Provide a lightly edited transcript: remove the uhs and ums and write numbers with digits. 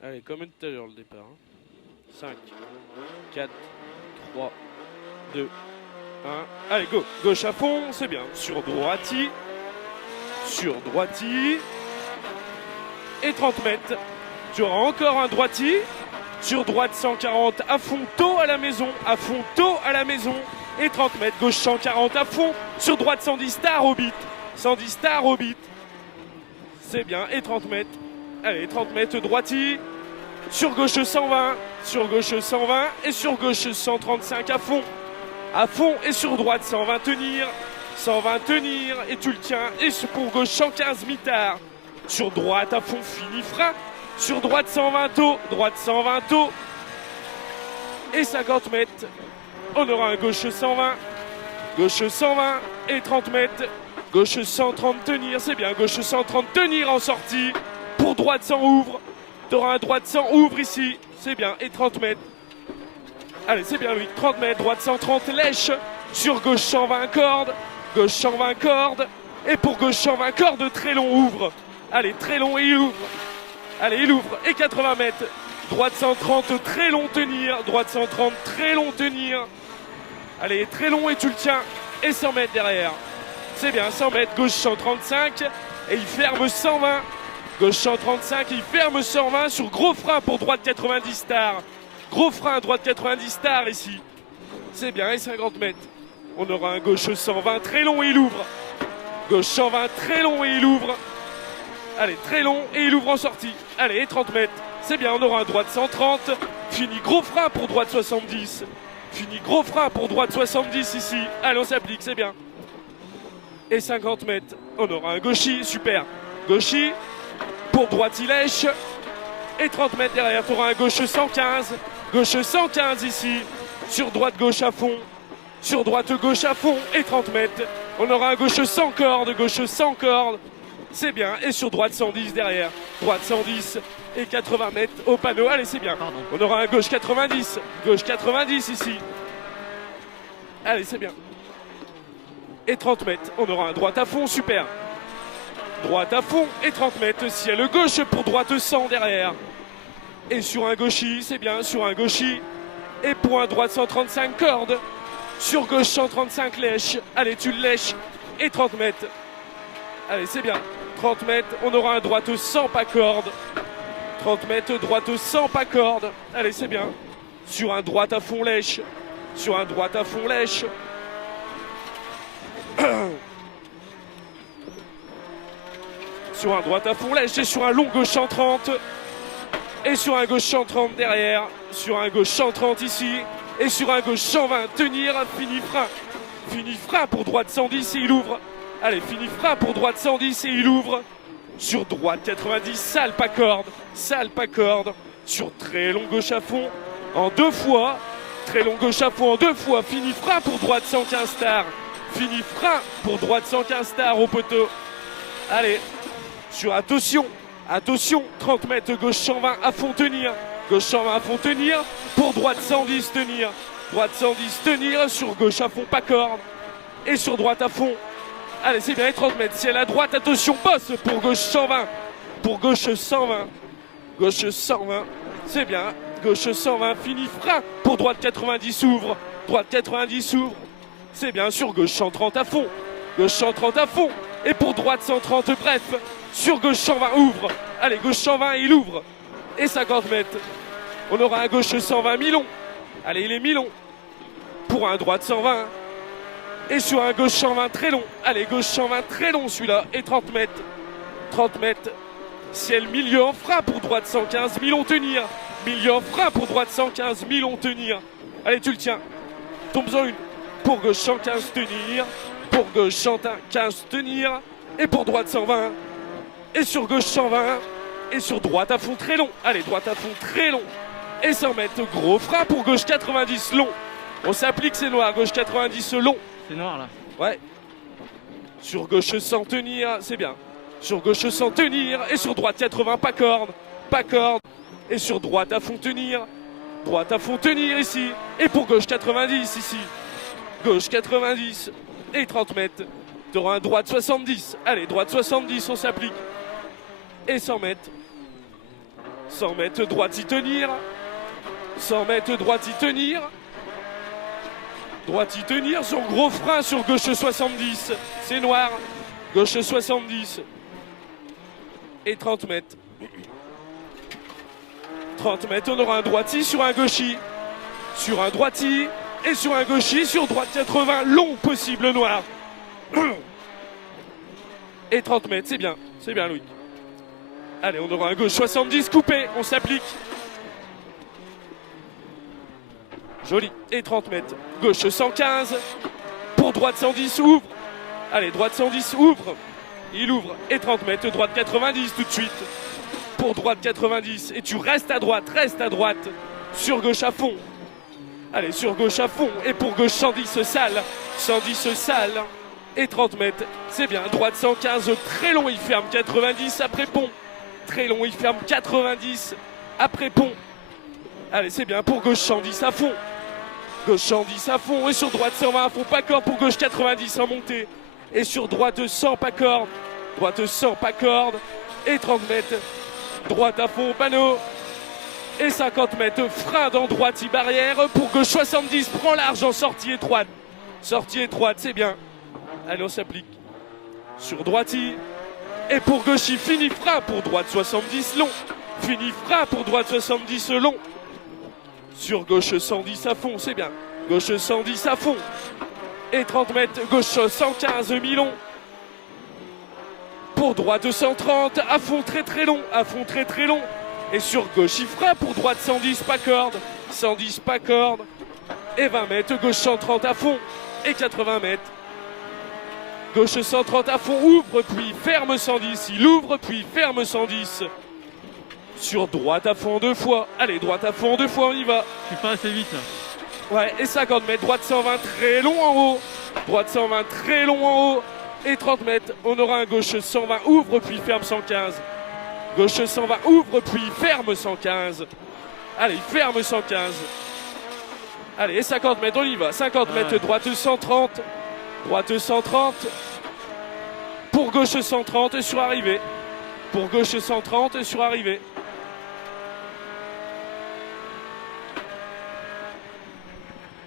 Allez, comme tout à l'heure le départ. 5, 4, 3, 2, 1. Allez, go. Gauche à fond, c'est bien. Sur droiti. Sur droiti. Et 30 mètres. Tu auras encore un droiti. Sur droite 140 à fond, tôt à la maison. À fond, tôt à la maison. Et 30 mètres. Gauche 140 à fond. Sur droite 110 star au beat. 110 star au beat. C'est bien. Et 30 mètres. Allez, 30 mètres droiti. Sur gauche 120. Sur gauche 120. Et sur gauche 135 à fond. À fond et sur droite 120 tenir. 120 tenir. Et tu le tiens. Et pour gauche 115 mitard. Sur droite à fond fini frein. Sur droite 120 taux. Droite 120 taux. Et 50 mètres. On aura un gauche 120. Gauche 120 et 30 mètres. Gauche 130 tenir. C'est bien. Gauche 130 tenir en sortie. Pour droite 100 ouvre. Tu auras un droite 100 ouvre ici. C'est bien. Et 30 mètres. Allez, c'est bien lui. 30 mètres. Droite 130 lèche. Sur gauche 120 cordes. Gauche 120 cordes. Et pour gauche 120 cordes, très long ouvre. Allez, très long et il ouvre. Allez, il ouvre. Et 80 mètres. Droite 130, très long tenir. Droite 130, très long tenir. Allez, très long et tu le tiens. Et 100 mètres derrière. C'est bien, 100 mètres. Gauche 135. Et il ferme 120. Gauche 135, il ferme 120 sur gros frein pour droite 90 star. Gros frein, droite 90 star ici. C'est bien, et 50 mètres. On aura un gauche 120, très long et il ouvre. Gauche 120, très long et il ouvre. Allez, très long et il ouvre en sortie. Allez, 30 mètres. C'est bien, on aura un droite 130. Fini gros frein pour droite 70. Fini gros frein pour droite 70 ici. Allez, on s'applique, c'est bien. Et 50 mètres. On aura un gauchi, super. Gauchi. Pour droite, il lèche. Et 30 mètres derrière, tu auras un gauche 115. Gauche 115 ici. Sur droite, gauche à fond. Sur droite, gauche à fond. Et 30 mètres. On aura un gauche 100 cordes. Gauche 100 cordes. C'est bien. Et sur droite, 110 derrière. Droite 110. Et 80 mètres au panneau. Allez, c'est bien. On aura un gauche 90. Gauche 90 ici. Allez, c'est bien. Et 30 mètres. On aura un droite à fond. Super. Droite à fond et 30 mètres, ciel gauche pour droite 100 derrière. Et sur un gauchi, c'est bien, sur un gauchi. Et pour un droite 135 cordes. Sur gauche 135 lèche. Allez, tu le lèches. Et 30 mètres. Allez, c'est bien. 30 mètres, on aura un droite 100 pas corde. 30 mètres, droite 100 pas corde. Allez, c'est bien. Sur un droite à fond lèche. Sur un droite à fond lèche. Sur un droite à fond lèche et sur un long gauche 130. Et sur un gauche 130 derrière. Sur un gauche 130 ici. Et sur un gauche 120. Tenir, fini frein. Fini frein pour droite 110 et il ouvre. Allez, fini frein pour droite 110 et il ouvre. Sur droite 90, sale pas corde. Sale pas corde. Sur très long gauche à fond. En deux fois. Très long gauche à fond en deux fois. Fini frein pour droite 115 star. Fini frein pour droite 115 star au poteau. Allez. Sur attention, attention, 30 mètres, gauche 120 à fond tenir. Gauche 120 à fond tenir. Pour droite 110 tenir. Droite 110 tenir. Sur gauche à fond pas corde. Et sur droite à fond. Allez, c'est bien, 30 mètres. Ciel à droite, attention, bosse pour gauche 120. Pour gauche 120. Gauche 120. C'est bien. Gauche 120, fini frein. Pour droite 90 ouvre. Droite 90 ouvre. C'est bien, sur gauche 130 à fond. Gauche 130 à fond. Et pour droite 130, bref. Sur gauche 120 ouvre. Allez, gauche 120, il ouvre. Et 50 mètres. On aura un gauche 120 mi-long. Allez, il est mi-long. Pour un droite 120. Et sur un gauche 120 très long. Allez, gauche 120 très long celui-là. Et 30 mètres. 30 mètres. Ciel milieu en frein pour droite 115. Mi-long tenir. Milieu en frein pour droite 115. Mi-long tenir. Allez, tu le tiens. Tombes-en une. Pour gauche 115 tenir. Pour gauche 115 tenir. Et pour droite 120. Et sur gauche 120. Et sur droite à fond très long. Allez, droite à fond très long. Et 100 mètres. Gros frein pour gauche 90 long. On s'applique, c'est noir. Gauche 90 long. C'est noir là. Ouais. Sur gauche 100 tenir. C'est bien. Sur gauche 100 tenir. Et sur droite 80 pas corde. Pas corde. Et sur droite à fond tenir. Droite à fond tenir ici. Et pour gauche 90 ici. Gauche 90. Et 30 mètres. Tu auras un droite 70. Allez, droite 70, on s'applique. Et 100 mètres. 100 mètres droite y tenir. 100 mètres droite y tenir. Droite y tenir sur gros frein sur gauche 70. C'est noir. Gauche 70. Et 30 mètres. 30 mètres, on aura un droiti sur un gauchi. Sur un droiti et sur un gauchi. Sur droite 80, long possible noir. Et 30 mètres, c'est bien. C'est bien, Louis. Allez, on aura un gauche 70 coupé. On s'applique. Joli. Et 30 mètres. Gauche 115. Pour droite 110, ouvre. Allez, droite 110, ouvre. Il ouvre. Et 30 mètres. Droite 90 tout de suite. Pour droite 90. Et tu restes à droite. Reste à droite. Sur gauche à fond. Allez, sur gauche à fond. Et pour gauche 110 sale. 110 sale. Et 30 mètres. C'est bien. Droite 115. Très long. Il ferme 90 après pont. Très long. Il ferme 90 après pont. Allez, c'est bien. Pour gauche 110 à fond. Gauche 110 à fond. Et sur droite 120 à fond. Pas corde. Pour gauche 90 en montée. Et sur droite 100 pas corde. Droite 100 pas corde. Et 30 mètres. Droite à fond. Panneau. Et 50 mètres. Frein dans droite y barrière. Pour gauche 70. Prends large en sortie étroite. Sortie étroite. C'est bien. Allez, on s'applique. Sur droite y. Et pour gauche y. Fini frein. Pour droite 70 long. Fini frein. Pour droite 70 long. Sur gauche 110 à fond, c'est bien. Gauche 110 à fond. Et 30 mètres, gauche 115 mi-long. Pour droite 130, à fond très très long, à fond très très long. Et sur gauche il frein, pour droite 110 pas corde. 110 pas corde. Et 20 mètres, gauche 130 à fond. Et 80 mètres. Gauche 130 à fond, ouvre puis ferme 110. Il ouvre puis ferme 110. Sur droite à fond 2 fois. Allez, droite à fond 2 fois, on y va. Tu pars assez vite là. Ouais, et 50 mètres. Droite 120 très long en haut. Droite 120 très long en haut. Et 30 mètres. On aura un gauche 120, ouvre puis ferme 115. Gauche 120, ouvre puis ferme 115. Allez, ferme 115. Allez, et 50 mètres, on y va. 50 mètres, droite 130. Droite 130. Pour gauche 130 sur arrivée. Pour gauche 130 sur arrivée.